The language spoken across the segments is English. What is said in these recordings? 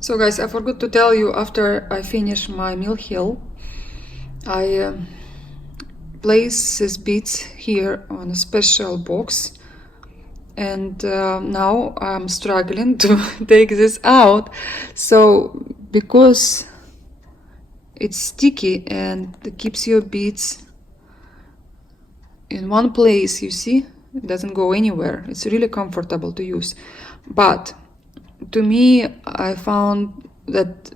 So guys, I forgot to tell you, after I finish my mill hill, I place these beads here on a special box, and now I'm struggling to take this out. So because it's sticky and it keeps your beads in one place, you see, it doesn't go anywhere. It's really comfortable to use. But to me, I found that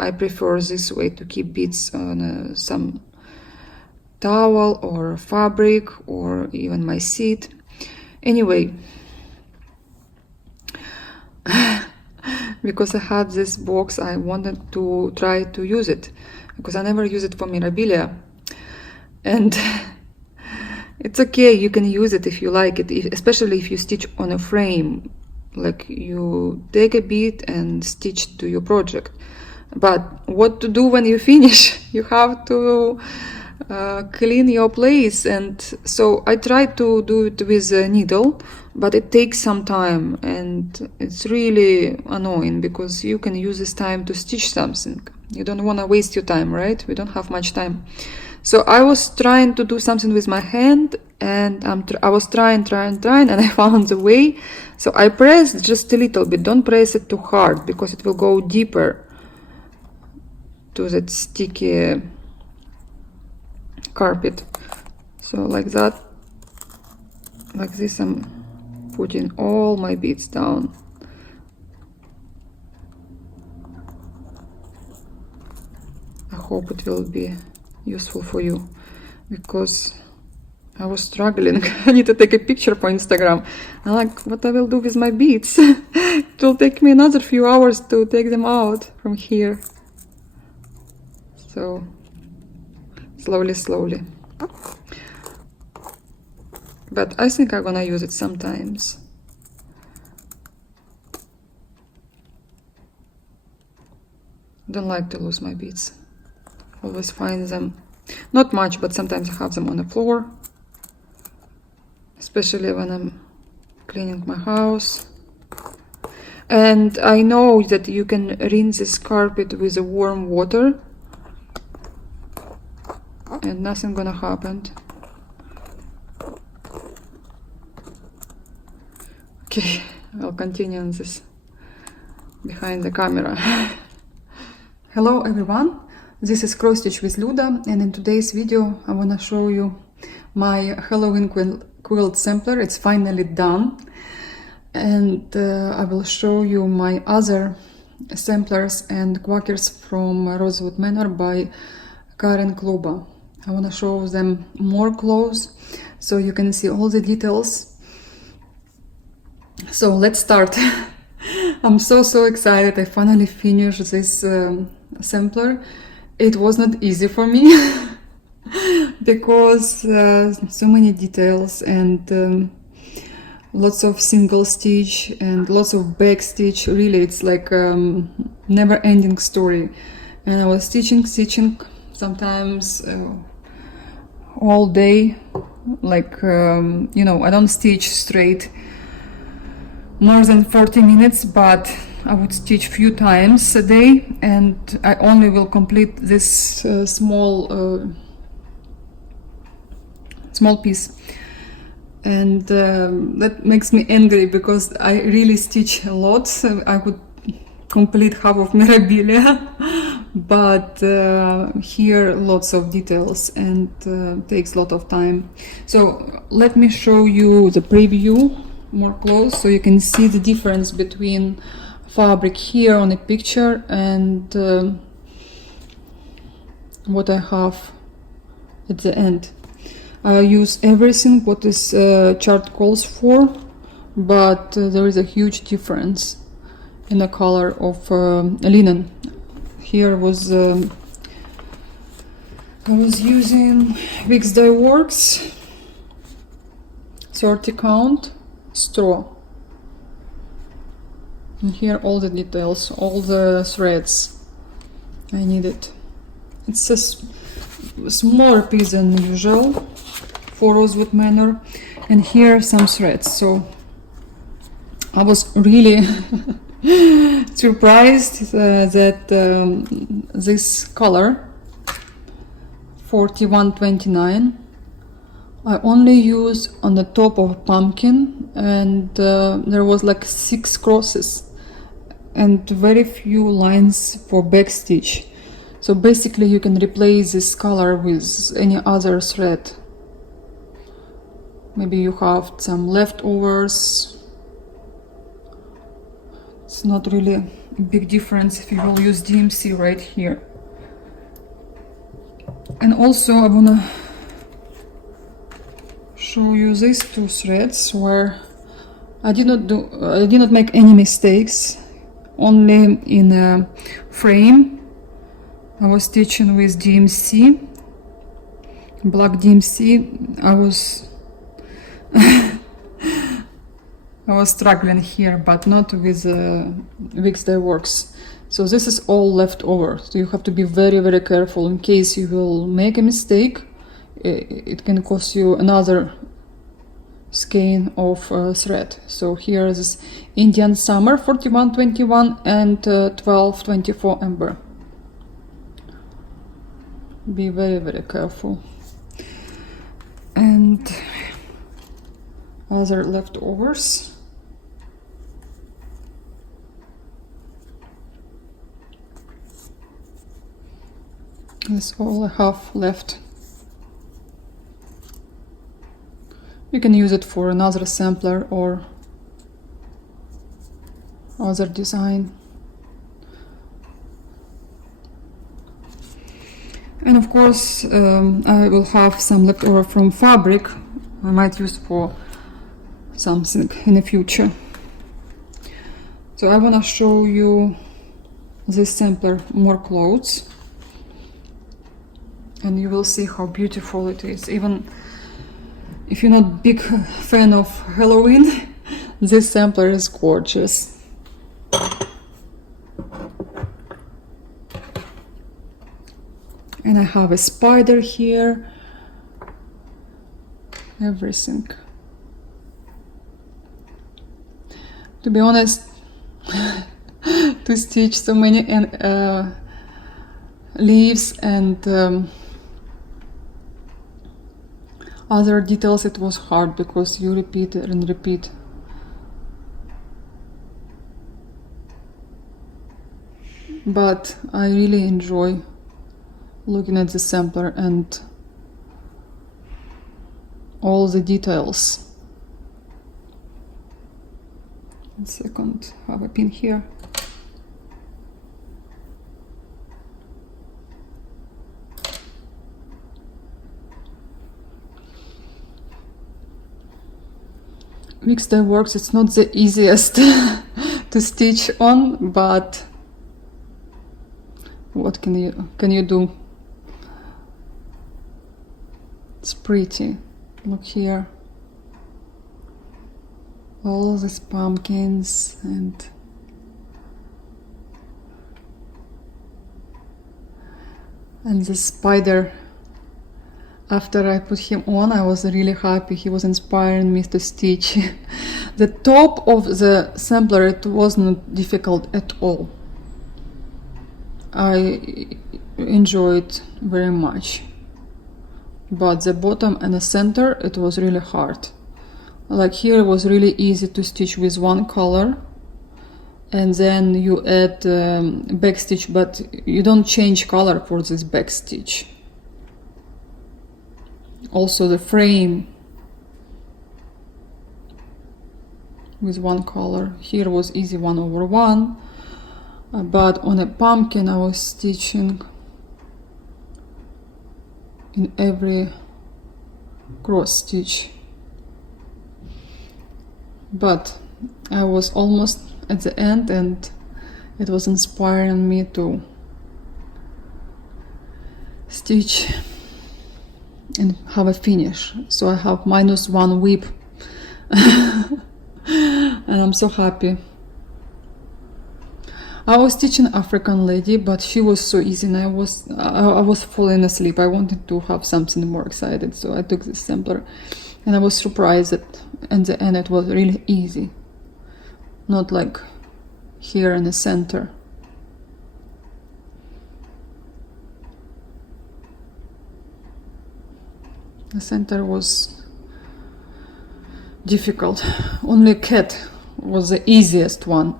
I prefer this way to keep beads on some towel or fabric or even my seat. Anyway, because I had this box, I wanted to try to use it, because I never use it for memorabilia. And it's okay, you can use it if you like it, especially if you stitch on a frame, like you take a bead and stitch to your project. But what to do when you finish? You have to clean your place, and so I tried to do it with a needle, but it takes some time and it's really annoying, because you can use this time to stitch something. You don't want to waste your time, right? We don't have much time. So I was trying to do something with my hand, and I was trying, and I found the way. So I pressed just a little bit. Don't press it too hard, because it will go deeper to that sticky carpet. So like that, like this, I'm putting all my beads down. I hope it will be useful for you, because I was struggling. I need to take a picture for Instagram. I'm like, what I will do with my beads? It will take me another few hours to take them out from here. So slowly. But I think I'm gonna use it sometimes. Don't like to lose my beads. Always find them. Not much, but sometimes I have them on the floor. Especially when I'm cleaning my house. And I know that you can rinse this carpet with a warm water, and nothing gonna happen. Okay, I'll continue on this behind the camera. Hello everyone, this is Cross Stitch with Luda, and in today's video I wanna show you my Halloween quilt sampler. It's finally done, and I will show you my other samplers and quackers from Rosewood Manor by Karen Kluba. I want to show them more close so you can see all the details. So let's start. I'm so excited. I finally finished this sampler. It was not easy for me because so many details and lots of single stitch and lots of back stitch. Really, it's like never-ending story. And I was stitching sometimes all day, like you know, I don't stitch straight more than 40 minutes, but I would stitch few times a day, and I only will complete this small piece. And that makes me angry, because I really stitch a lot. So I would complete half of memorabilia, but here lots of details and takes a lot of time. So let me show you the preview more close, so you can see the difference between fabric here on a picture and what I have at the end. I use everything what this chart calls for, but there is a huge difference in the color of linen. Here was I was using Wix Dye Works 30 count straw, and here all the details, all the threads I needed. It's a smaller piece than usual for Rosewood Manor, and here some threads. So I was really surprised that this color 4129 I only use on the top of pumpkin, and there was like 6 crosses and very few lines for back stitch. So basically you can replace this color with any other thread. Maybe you have some leftovers. It's not really a big difference if you will use DMC right here. And also I wanna show you these 2 threads where I did not make any mistakes. Only in a frame I was stitching with DMC, black DMC. I was struggling here, but not with Wix Dye Works. So this is all left over. So you have to be very careful in case you will make a mistake. It can cost you another skein of thread. So here is Indian Summer 4121 and 1224 amber. Be very careful. And other leftovers. That's all I have left. You can use it for another sampler or other design. And of course I will have some leftover from fabric I might use for something in the future. So I want to show you this sampler more clothes, and you will see how beautiful it is. Even if you're not big fan of Halloween, this sampler is gorgeous. And I have a spider here, everything. To be honest, to stitch so many leaves and other details, it was hard because you repeat and repeat. But I really enjoy looking at the sampler and all the details. 1 second, I have a pin here. Wix Dye Works, it's not the easiest to stitch on, but what can you do? It's pretty. Look here. All these pumpkins and the spider. After I put him on, I was really happy. He was inspiring me to stitch. The top of the sampler, it wasn't difficult at all. I enjoyed very much. But the bottom and the center, it was really hard. Like here, it was really easy to stitch with one color, and then you add back stitch, but you don't change color for this back stitch. Also the frame with one color. Here was easy 1/1, but on a pumpkin I was stitching in every cross stitch. But I was almost at the end, and it was inspiring me to stitch and have a finish. So I have -1 whip and I'm so happy. I was teaching African lady, but she was so easy, and I was falling asleep. I wanted to have something more excited, so I took this sampler, and I was surprised that in the end it was really easy. Not like here in the center. The center was difficult. Only cat was the easiest one.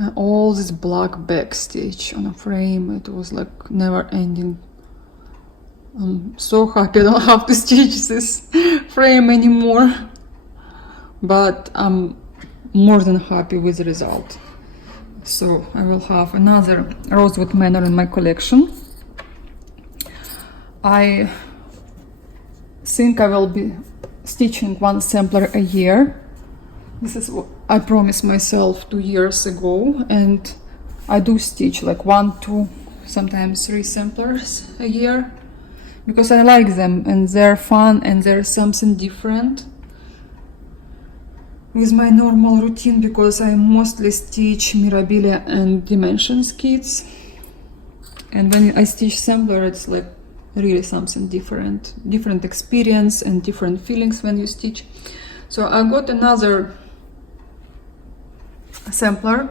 And all this black backstitch on a frame, it was like never ending. I'm so happy I don't have to stitch this frame anymore, but I'm more than happy with the result. So I will have another Rosewood Manor in my collection. I think I will be stitching one sampler a year. This is what I promised myself 2 years ago, and I do stitch like 1, 2, sometimes 3 samplers a year because I like them and they're fun and there's something different with my normal routine, because I mostly stitch Mirabilia and Dimensions kits, and when I stitch sampler it's like really something different experience and different feelings when you stitch. So I got another sampler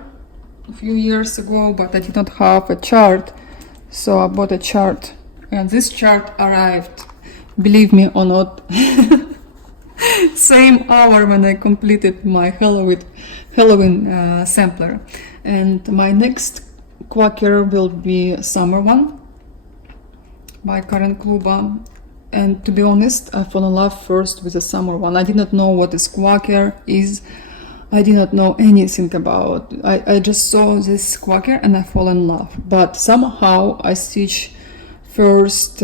a few years ago, but I did not have a chart, so I bought a chart, and this chart arrived, believe me or not, same hour when I completed my Halloween sampler. And my next Quaker will be summer one by Karen Kluba, and to be honest, I fell in love first with the summer one. I did not know what this Quaker is. I did not know anything about. I just saw this Quaker and I fall in love. But somehow I stitch first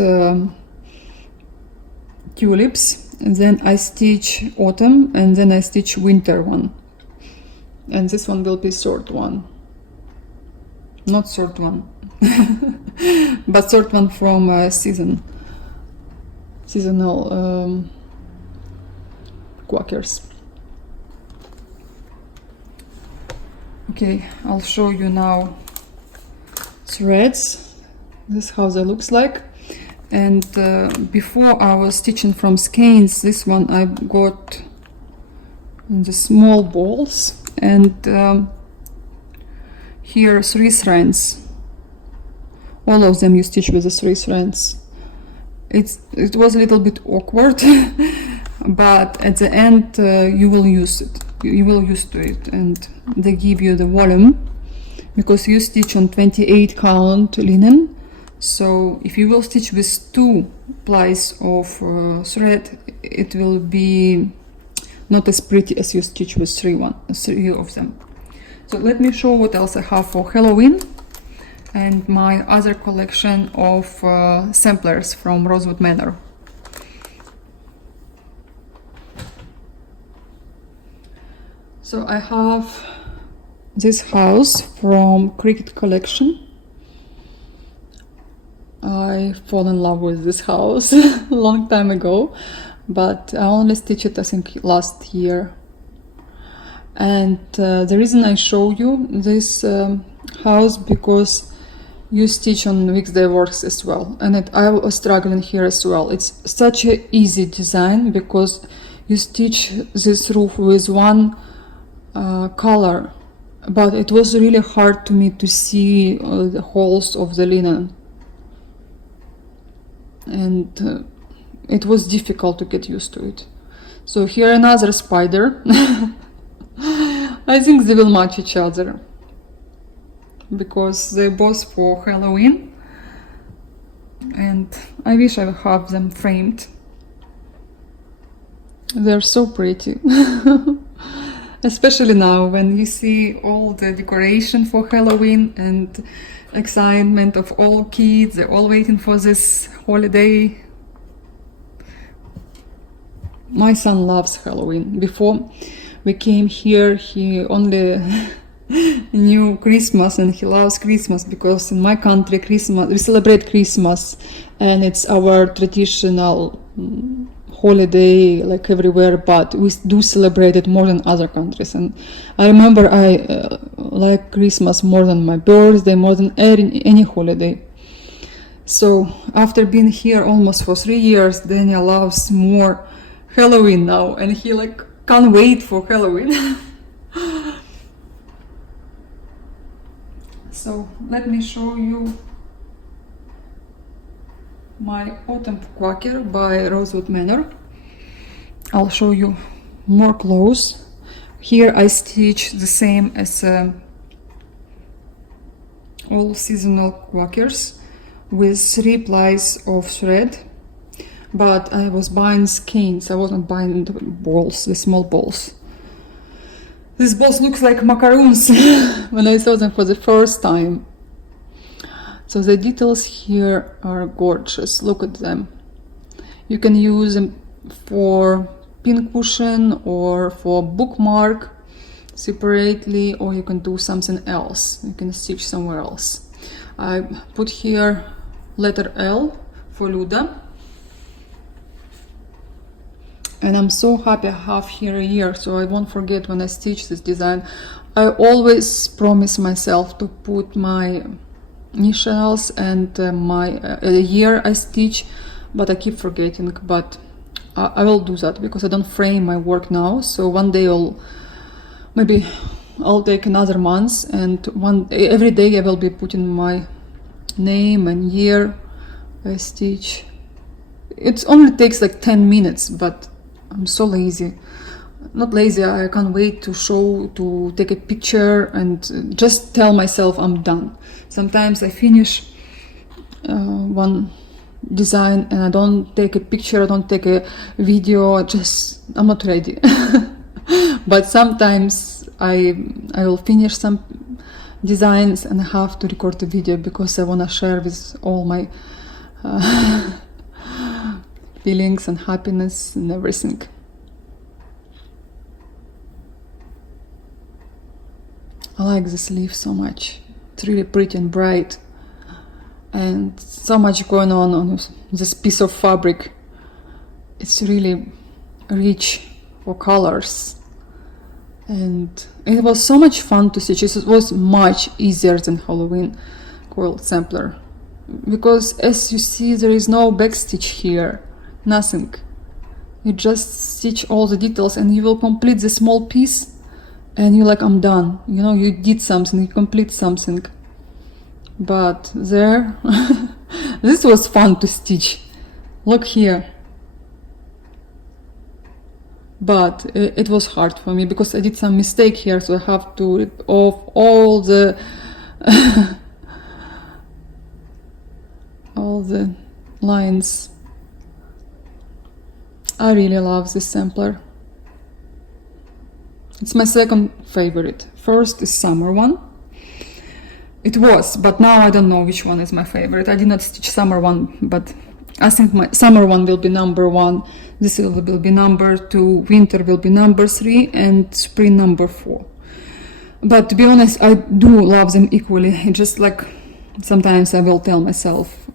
tulips, and then I stitch autumn, and then I stitch winter one. And this one will be third one. Not third one, but third one from seasonal Quakers. Okay, I'll show you now threads. This is how they looks like. And before I was stitching from skeins. This one I got in the small balls, and here 3 strands. All of them you stitch with the 3 strands. It was a little bit awkward, but at the end you will use it. You will used to it, and they give you the volume because you stitch on 28 count linen. So if you will stitch with 2 plies of thread, it will be not as pretty as you stitch with 3 of them. So let me show what else I have for Halloween and my other collection of samplers from Rosewood Manor. So I have this house from Cricket collection. I fall in love with this house a long time ago, but I only stitched it I think last year. And the reason I show you this house because you stitch on weekday works as well, and I was struggling here as well. It's such an easy design because you stitch this roof with one color, but it was really hard to me to see the holes of the linen, and it was difficult to get used to it. So here another spider. I think they will match each other because they're both for Halloween, and I wish I would have them framed. They're so pretty. Especially now when you see all the decoration for Halloween and excitement of all kids, they're all waiting for this holiday. My son loves Halloween. Before we came here, he only knew Christmas, and he loves Christmas because in my country Christmas, we celebrate Christmas, and it's our traditional holiday like everywhere, but we do celebrate it more than other countries. And I remember I like Christmas more than my birthday, more than any holiday. So after being here almost for 3 years, Daniel loves more Halloween now, and he like can't wait for Halloween. So let me show you my autumn quaker by Rosewood Manor. I'll show you more close. Here I stitch the same as all seasonal quakers with 3 plies of thread, but I was buying skeins. I wasn't buying the balls, the small balls. These balls look like macaroons when I saw them for the first time. So the details here are gorgeous. Look at them. You can use them for pin cushion or for bookmark separately, or you can do something else. You can stitch somewhere else. I put here letter L for Luda. And I'm so happy I have here a year, so I won't forget when I stitch this design. I always promise myself to put my initials and my year I stitch, but I keep forgetting. But I will do that because I don't frame my work now. So one day I'll take another month, and every day I will be putting my name and year I stitch. It only takes like 10 minutes, but I'm so lazy. Not lazy, I can't wait to take a picture and just tell myself I'm done. Sometimes I finish one design and I don't take a picture, I don't take a video, I'm not ready. But sometimes I will finish some designs and I have to record a video because I want to share with all my feelings and happiness and everything. I like this leaf so much. It's really pretty and bright, and so much going on this piece of fabric. It's really rich for colors, and it was so much fun to stitch. It was much easier than Halloween quilt sampler, because as you see there is no backstitch here, nothing. You just stitch all the details and you will complete the small piece and you're like, I'm done. You know, you did something, you complete something. But there, this was fun to stitch. Look here. But it was hard for me because I did some mistake here, so I have to rip off all the all the lines. I really love this sampler. It's my second favorite. First is summer one. It was, but now I don't know which one is my favorite. I did not stitch summer one, but I think my summer one will be number 1. This will be number 2. Winter will be number 3, and spring number 4. But to be honest, I do love them equally. It's just like sometimes I will tell myself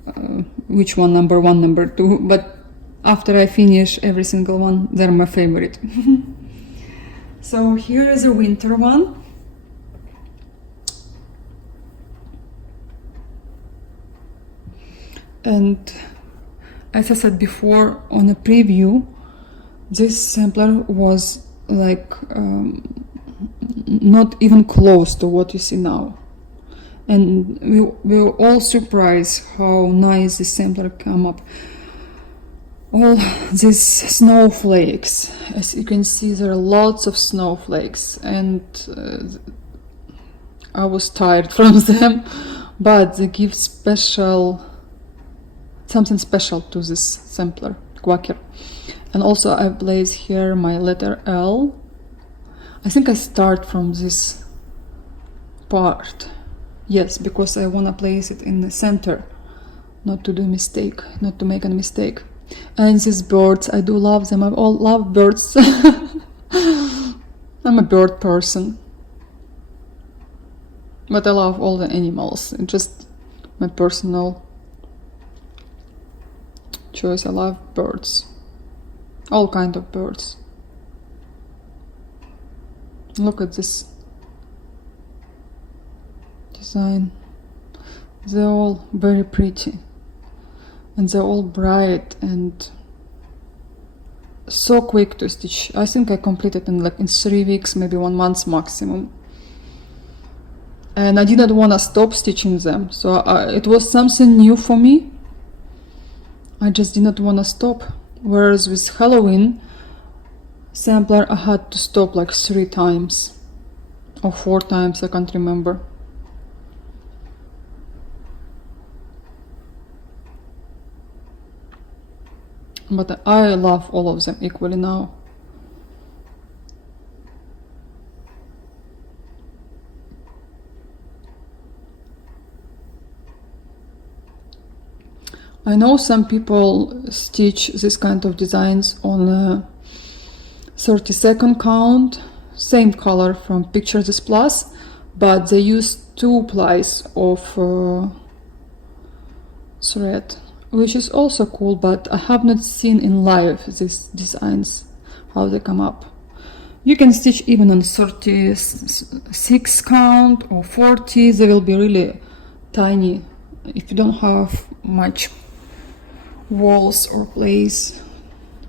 which one number 1, number 2, but after I finish every single one, they're my favorite. So here is a winter one. And as I said before on a preview, this sampler was like not even close to what you see now. And we were all surprised how nice this sampler came up. All these snowflakes, as you can see, there are lots of snowflakes, and I was tired from them, but they give something special to this sampler, quaker. And also I place here my letter L. I think I start from this part, yes, because I want to place it in the center, not to make a mistake. And these birds, I do love them. I all love birds. I'm a bird person, but I love all the animals. It's just my personal choice. I love birds, all kind of birds. Look at this design. They're all very pretty. And they're all bright and so quick to stitch. I think I completed in 3 weeks, maybe 1 month maximum. And I didn't want to stop stitching them, so it was something new for me. I just didn't want to stop. Whereas with Halloween sampler, I had to stop like 3 times or 4 times, I can't remember. But I love all of them equally now. I know some people stitch this kind of designs on a 32nd count, same color from Picture This Plus, but they use 2 plies of thread, which is also cool, but I have not seen in live these designs, how they come up. You can stitch even on 36 count or 40, they will be really tiny if you don't have much walls or place,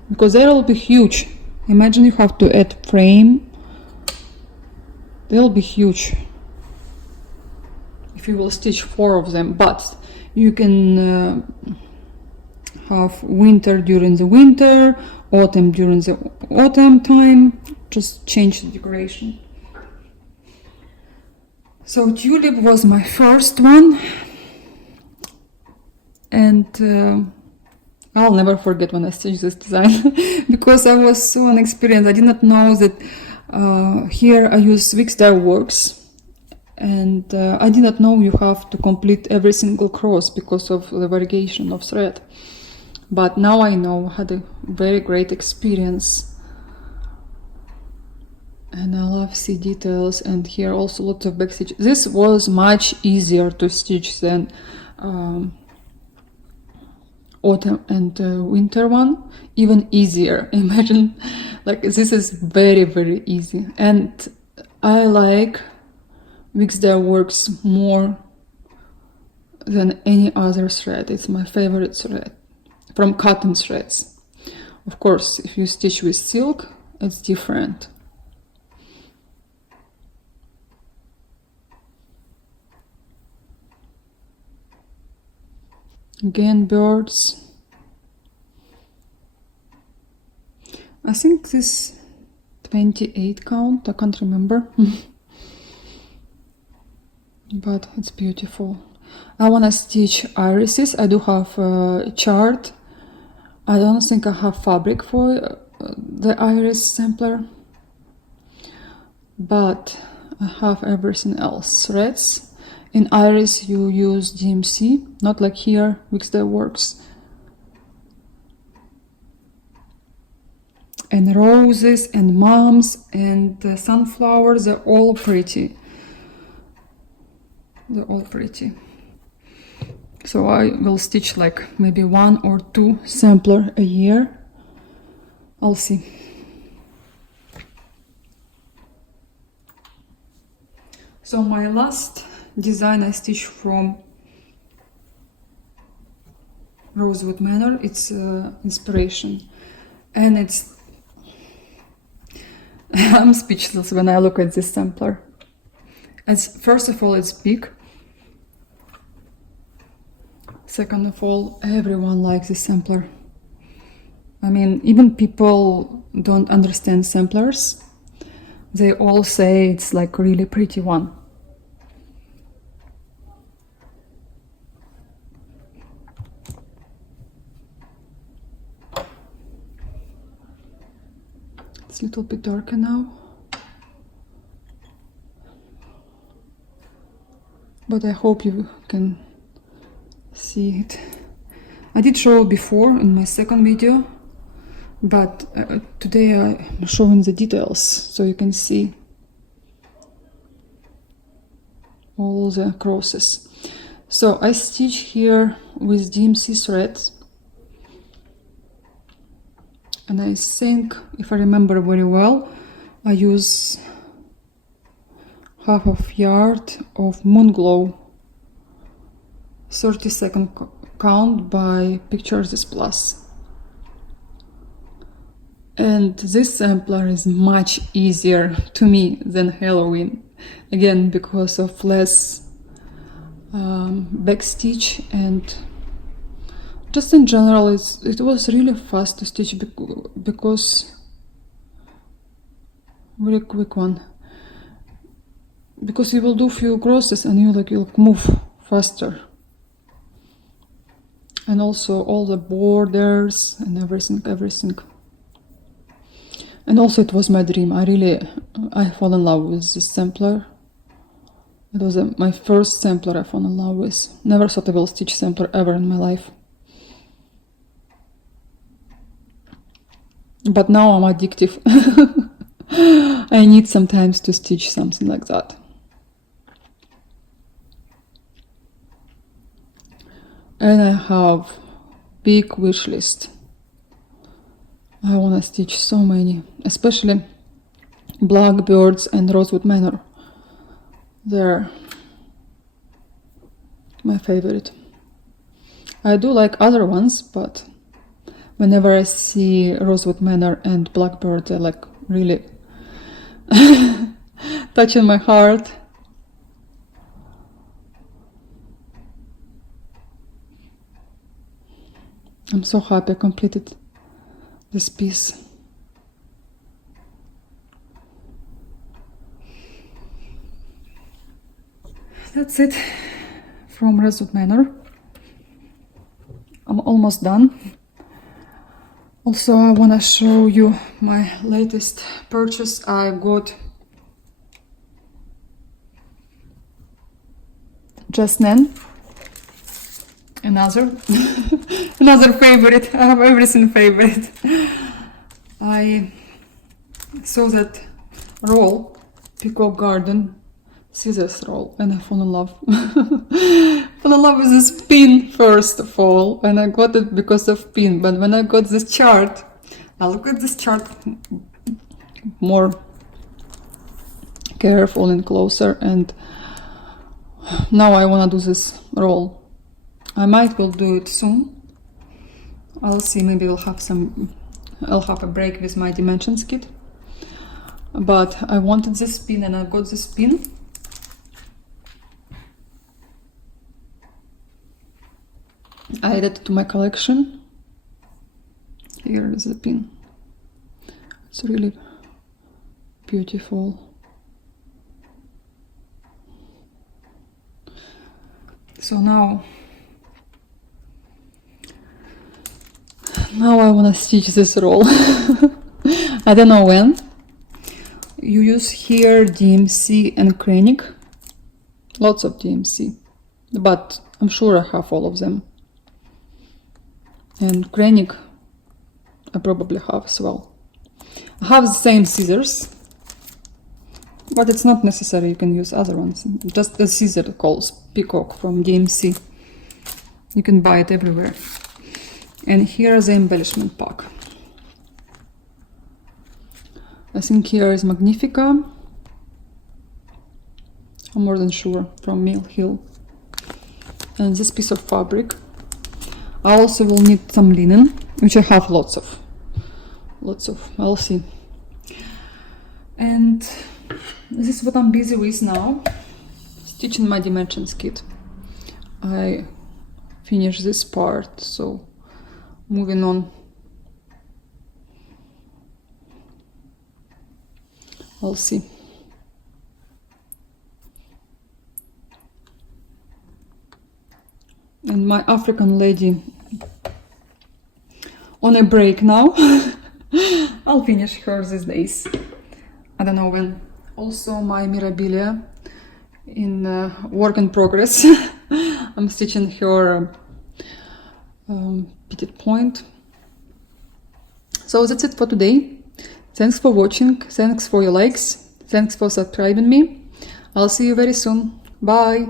because they will be huge. Imagine you have to add frame, they'll be huge if you will stitch 4 of them. But you can have winter during the winter, autumn during the autumn time, just change the decoration. So tulip was my first one, and I'll never forget when I stitched this design because I was so inexperienced. I did not know that here I use Wixdale Works, and I did not know you have to complete every single cross because of the variegation of thread. But now I know. I had a very great experience, and I love see details, and here also lots of back stitch. This was much easier to stitch than autumn and winter one, even easier. Imagine, like, this is very, very easy. And I like Wixdale Works more than any other thread. It's my favorite thread from cotton threads. Of course, if you stitch with silk, it's different. Again, birds. I think this 28 count, I can't remember. But it's beautiful. I want to stitch irises. I do have a chart. I don't think I have fabric for the iris sampler, but I have everything else. Threads. In iris you use DMC, not like here, Wixdale Works. And roses and mums and sunflowers, they're all pretty. They're all pretty. So I will stitch like maybe 1 or 2 sampler a year. I'll see. So my last design I stitched from Rosewood Manor. It's inspiration, and it's I'm speechless when I look at this sampler. As first of all, it's big. Second of all, everyone likes this sampler. I mean, even people don't understand samplers, they all say it's like a really pretty one. It's a little bit darker now, but I hope you can see it. I did show it before in my second video, but today I'm showing the details so you can see all the crosses. So I stitch here with DMC threads, and I think, if I remember very well, I use half of yard of Moonglow 32nd count by Picture This Plus. And this sampler is much easier to me than Halloween. Again, because of less backstitch, and just in general it was really fast to stitch because very quick one. Because you will do few crosses and you'll move faster. And also all the borders and everything. And also it was my dream. I fell in love with this sampler. It was my first sampler I fell in love with. Never thought I will stitch sampler ever in my life. But now I'm addictive. I need sometimes to stitch something like that. And I have big wish list. I wanna stitch so many, especially Blackbirds and Rosewood Manor. They're my favorite. I do like other ones, but whenever I see Rosewood Manor and Blackbird, they're like really touching my heart. I'm so happy I completed this piece. That's it from Rosewood Manor. I'm almost done. Also, I want to show you my latest purchase. I got just then another favorite. I have everything favorite. I saw that roll, Peacock Garden scissors roll, and I fell in love. Fell in love with this pin first of all, and I got it because of pin. But when I got this chart, I look at this chart more careful and closer, and now I want to do this roll. I might will do it soon. I'll see, maybe I'll have a break with my dimensions kit. But I wanted this pin and I got this pin. I added it to my collection. Here is the pin. It's really beautiful. So now I want to stitch this roll. I don't know when. You use here DMC and Kreinik. Lots of DMC. But I'm sure I have all of them. And Kreinik I probably have as well. I have the same scissors, but it's not necessary, you can use other ones. Just the scissor called Peacock from DMC. You can buy it everywhere. And here is the embellishment pack. I think here is Magnifica. I'm more than sure, from Mill Hill. And this piece of fabric. I also will need some linen, which I have lots of. I'll see. And this is what I'm busy with now. Stitching my dimensions kit. I finished this part, so moving on. I'll see. And my African lady on a break now. I'll finish her these days. I don't know when. Also my Mirabilia in work in progress. I'm stitching her petite point. So that's it for today. Thanks for watching. Thanks for your likes. Thanks for subscribing me. I'll see you very soon. Bye.